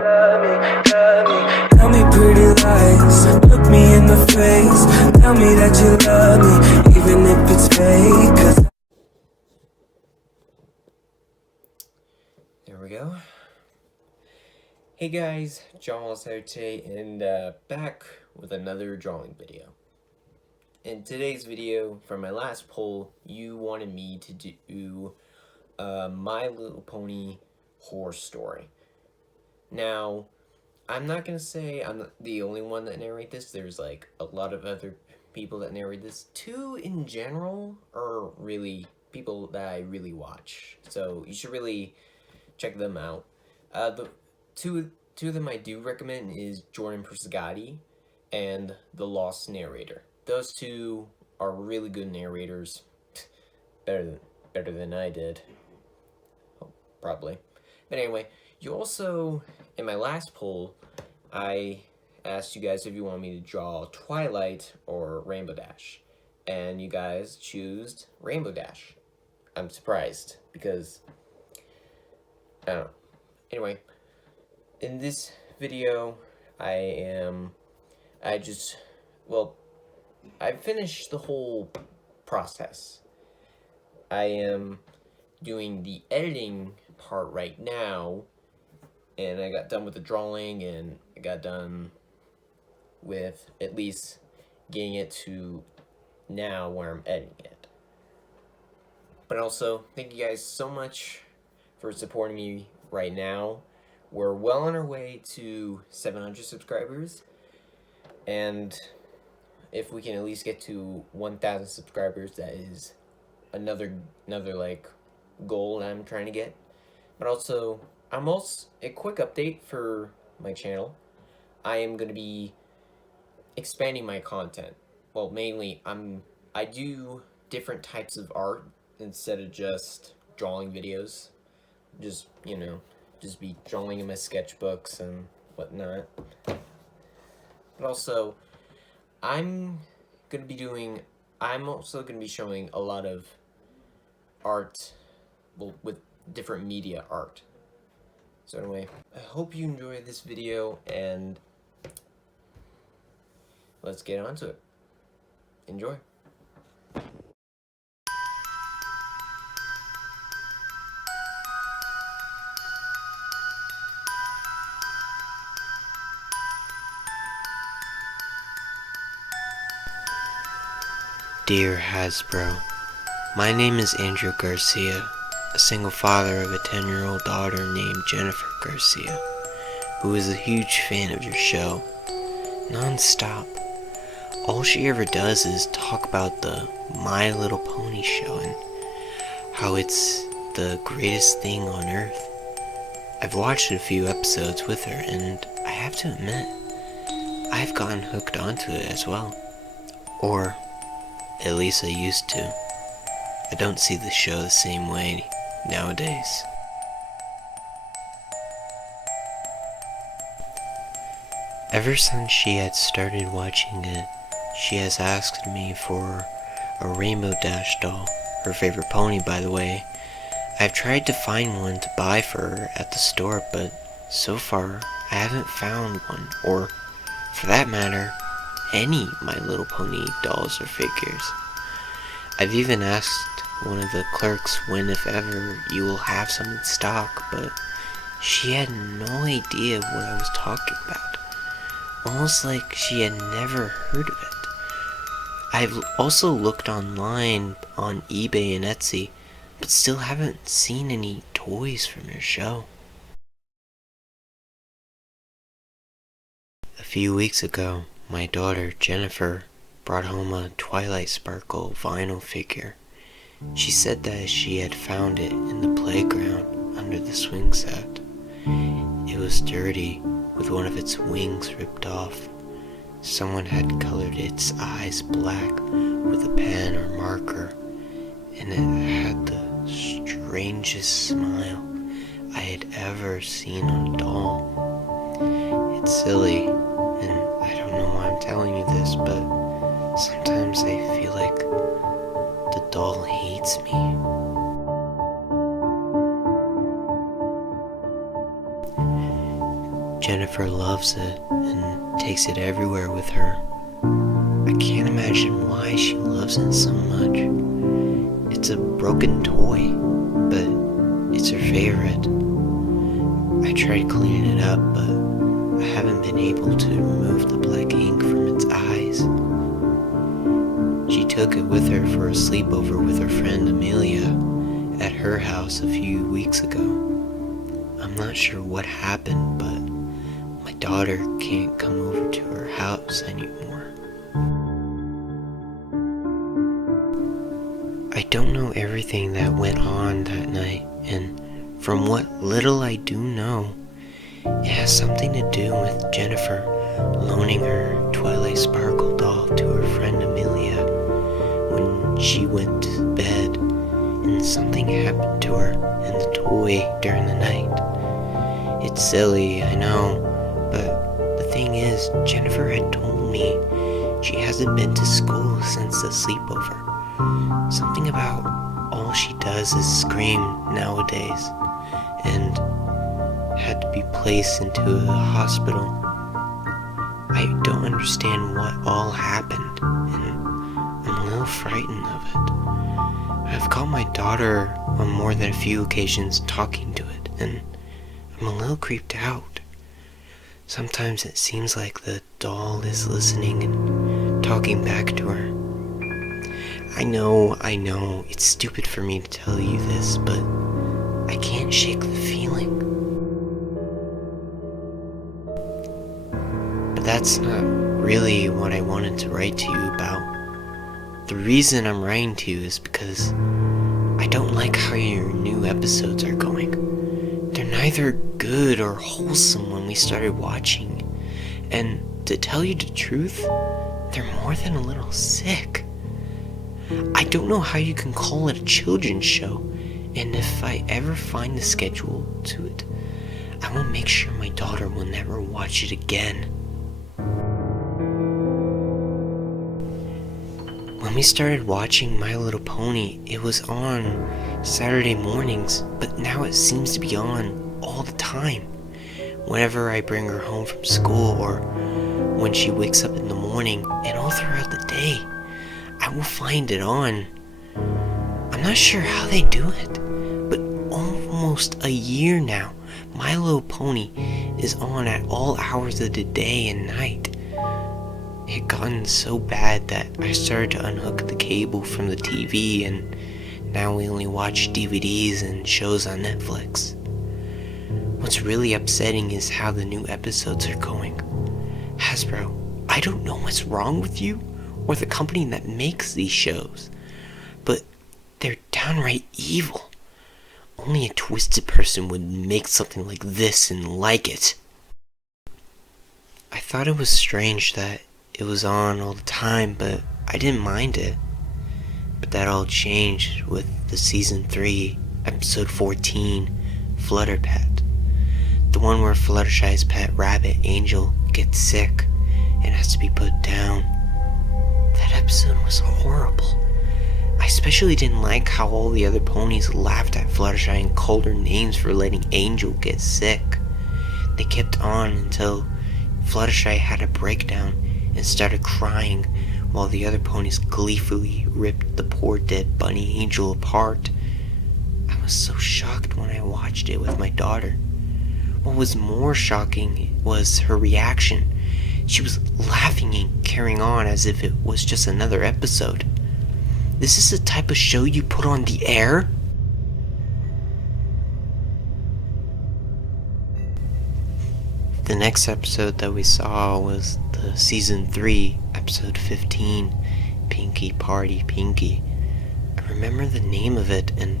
Tell me pretty lies, look me in the face. Tell me that you love me, even if it's fake. 'Cause there we go. Hey guys, John was here today, and back with another drawing video. In today's video, for my last poll, you wanted me to do My Little Pony horror story. Now, I'm not gonna say I'm the only one that narrate this. There's like a lot of other people that narrate this. Two in general are really people that I really watch, so you should really check them out. The two of them I do recommend is Jordan Persgati and The Lost Narrator. Those two are really good narrators, better than I did, probably. But anyway, you also, in my last poll, I asked you guys if you want me to draw Twilight or Rainbow Dash, and you guys choose Rainbow Dash. I'm surprised because I don't know. Anyway, in this video, I finished the whole process. I am doing the editing part right now, and I got done with the drawing, and I got done with at least getting it to now where I'm editing it. But also, thank you guys so much for supporting me right now. We're well on our way to 700 subscribers, and if we can at least get to 1,000 subscribers, that is another like goal that I'm trying to get. But also, a quick update for my channel. I am going to be expanding my content. Well, mainly I do different types of art instead of just drawing videos. Just, you know, just be drawing in my sketchbooks and whatnot. But also, I'm also gonna be showing a lot of art, well, with different media art. So anyway, I hope you enjoyed this video, and let's get on to it. Enjoy. Dear Hasbro, my name is Andrew Garcia, a single father of a 10-year-old daughter named Jennifer Garcia, who is a huge fan of your show, non-stop. All she ever does is talk about the My Little Pony show and how it's the greatest thing on earth. I've watched a few episodes with her, and I have to admit, I've gotten hooked onto it as well. Or at least I used to. I don't see the show the same way nowadays. Ever since she had started watching it, she has asked me for a Rainbow Dash doll, her favorite pony by the way. I've tried to find one to buy for her at the store, but so far I haven't found one, or for that matter, any My Little Pony dolls or figures. I've even asked one of the clerks when, if ever, you will have some in stock, but she had no idea what I was talking about. Almost like she had never heard of it. I've also looked online on eBay and Etsy, but still haven't seen any toys from your show. A few weeks ago, my daughter Jennifer brought home a Twilight Sparkle vinyl figure. She said that she had found it in the playground under the swing set. It was dirty, with one of its wings ripped off. Someone had colored its eyes black with a pen or marker, and it had the strangest smile I had ever seen on a doll. It's silly, and I don't know why I'm telling you this, but sometimes I feel like the doll hates me. Jennifer loves it and takes it everywhere with her. I can't imagine why she loves it so much. It's a broken toy, but it's her favorite. I tried cleaning it up, but I haven't been able to remove the black ink from its eyes. She took it with her for a sleepover with her friend Amelia at her house a few weeks ago. I'm not sure what happened, but my daughter can't come over to her house anymore. I don't know everything that went on that night, and from what little I do know, it has something to do with Jennifer loaning her Twilight Sparkle doll to her friend Amelia when she went to bed, and something happened to her and the toy during the night. It's silly, I know, but the thing is, Jennifer had told me she hasn't been to school since the sleepover. Something about all she does is scream nowadays, and had to be placed into a hospital. I don't understand what all happened, and I'm a little frightened of it. I've caught my daughter on more than a few occasions talking to it, and I'm a little creeped out. Sometimes it seems like the doll is listening and talking back to her. I know, it's stupid for me to tell you this, but I can't shake the feeling. But that's not really what I wanted to write to you about. The reason I'm writing to you is because I don't like how your new episodes are going. They're neither good or wholesome when we started watching, and to tell you the truth, they're more than a little sick. I don't know how you can call it a children's show, and if I ever find the schedule to it, I will make sure my daughter will never watch it again. When we started watching My Little Pony, it was on Saturday mornings, but now it seems to be on all the time. Whenever I bring her home from school or when she wakes up in the morning and all throughout the day, I will find it on. I'm not sure how they do it, but almost a year now, My Little Pony is on at all hours of the day and night. It had gotten so bad that I started to unhook the cable from the TV, and now we only watch DVDs and shows on Netflix. What's really upsetting is how the new episodes are going. Hasbro, I don't know what's wrong with you or the company that makes these shows, but they're downright evil. Only a twisted person would make something like this and like it. I thought it was strange that it was on all the time, but I didn't mind it. But that all changed with the season 3, episode 14, Flutter Pet. The one where Fluttershy's pet rabbit, Angel, gets sick and has to be put down. That episode was horrible. I especially didn't like how all the other ponies laughed at Fluttershy and called her names for letting Angel get sick. They kept on until Fluttershy had a breakdown and started crying while the other ponies gleefully ripped the poor dead bunny Angel apart. I was so shocked when I watched it with my daughter. What was more shocking was her reaction. She was laughing and carrying on as if it was just another episode. This is the type of show you put on the air? The next episode that we saw was the season 3, episode 15, Pinkie Party Pinkie. I remember the name of it and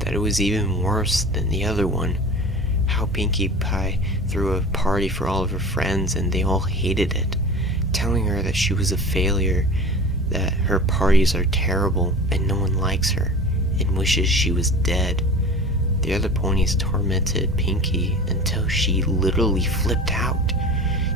that it was even worse than the other one. How Pinkie Pie threw a party for all of her friends and they all hated it, telling her that she was a failure, that her parties are terrible and no one likes her, and wishes she was dead. The other ponies tormented Pinkie until she literally flipped out.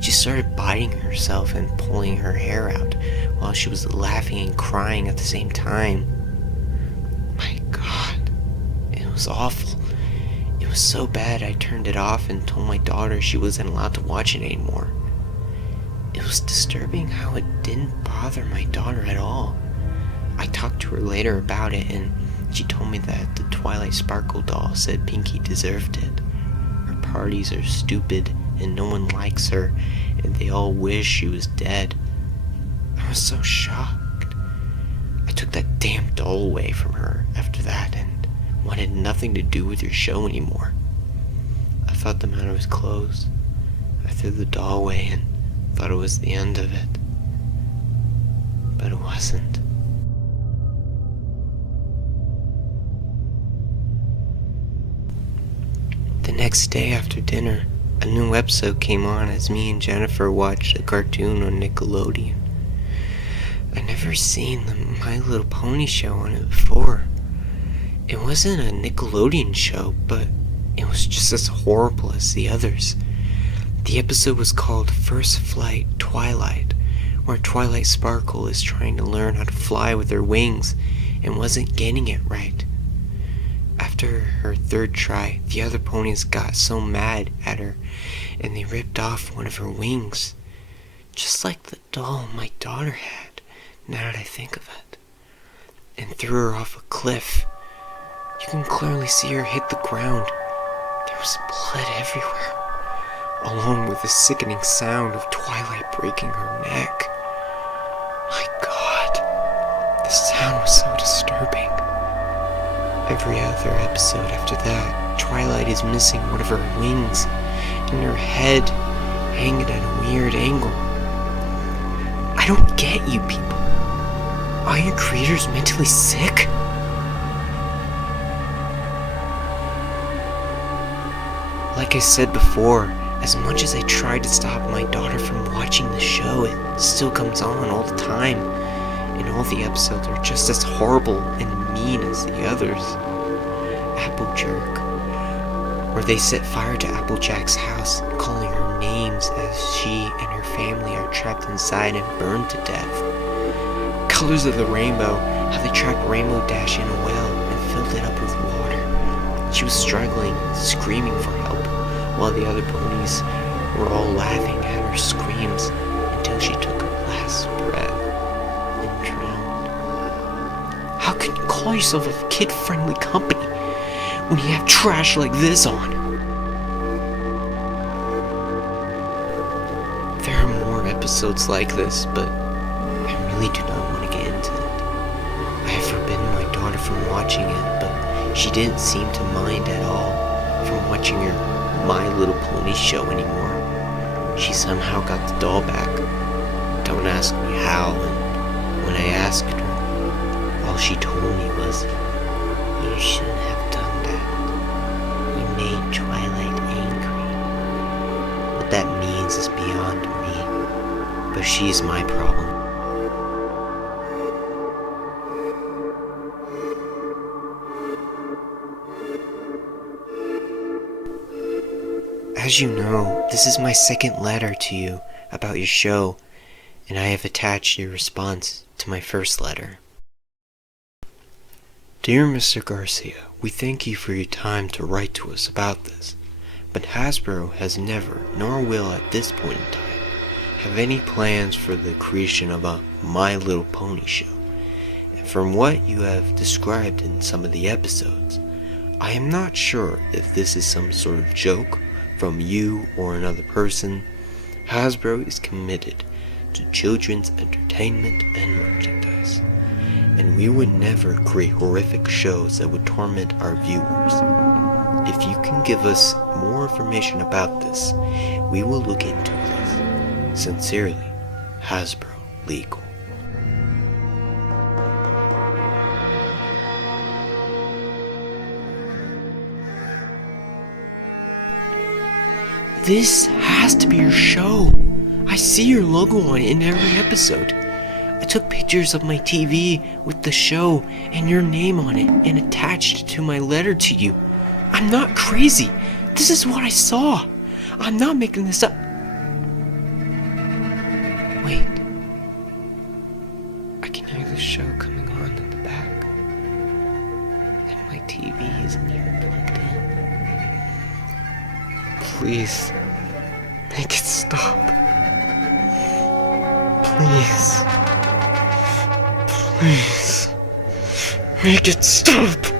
She started biting herself and pulling her hair out while she was laughing and crying at the same time. My God, it was awful. It was was so bad I turned it off and told my daughter she wasn't allowed to watch it anymore. It was disturbing how it didn't bother my daughter at all. I talked to her later about it, and she told me that the Twilight Sparkle doll said Pinkie deserved it. Her parties are stupid and no one likes her, and they all wish she was dead. I was so shocked. I took that damn doll away from her after that and wanted nothing to do with your show anymore. I thought the matter was closed. I threw the doll away and thought it was the end of it. But it wasn't. The next day after dinner, a new episode came on as me and Jennifer watched a cartoon on Nickelodeon. I'd never seen the My Little Pony show on it before. It wasn't a Nickelodeon show, but it was just as horrible as the others. The episode was called First Flight Twilight, where Twilight Sparkle is trying to learn how to fly with her wings and wasn't getting it right. After her third try, the other ponies got so mad at her and they ripped off one of her wings, just like the doll my daughter had, now that I think of it, and threw her off a cliff. You can clearly see her hit the ground. There was blood everywhere, along with the sickening sound of Twilight breaking her neck. My God, the sound was so disturbing. Every other episode after that, Twilight is missing one of her wings and her head hanging at a weird angle. I don't get you people. Are your creators mentally sick? Like I said before, as much as I tried to stop my daughter from watching the show, it still comes on all the time, and all the episodes are just as horrible and mean as the others. Applejerk, where they set fire to Applejack's house, calling her names as she and her family are trapped inside and burned to death. Colors of the Rainbow, how they trapped Rainbow Dash in a well and filled it up with water. She was struggling, screaming for help, while the other ponies were all laughing at her screams until she took her last breath and drowned. How can you call yourself a kid-friendly company when you have trash like this on? There are more episodes like this, but I really do not want to get into it. I have forbidden my daughter from watching it, but she didn't seem to mind at all from watching her My Little Pony show anymore. She somehow got the doll back. Don't ask me how, and when I asked her, all she told me was, "You shouldn't have done that. You made Twilight angry." What that means is beyond me, but she's my problem. As you know, this is my second letter to you about your show, and I have attached your response to my first letter. Dear Mr. Garcia, we thank you for your time to write to us about this, but Hasbro has never, nor will at this point in time, have any plans for the creation of a My Little Pony show, and from what you have described in some of the episodes, I am not sure if this is some sort of joke from you or another person. Hasbro is committed to children's entertainment and merchandise, and we would never create horrific shows that would torment our viewers. If you can give us more information about this, we will look into this. Sincerely, Hasbro Legal. This has to be your show. I see your logo on it in every episode. I took pictures of my TV with the show and your name on it and attached it to my letter to you. I'm not crazy. This is what I saw. I'm not making this up. Wait. I can hear the show coming on in the back. And my TV isn't even plugged in. Please, make it stop. Please. Please. Make it stop.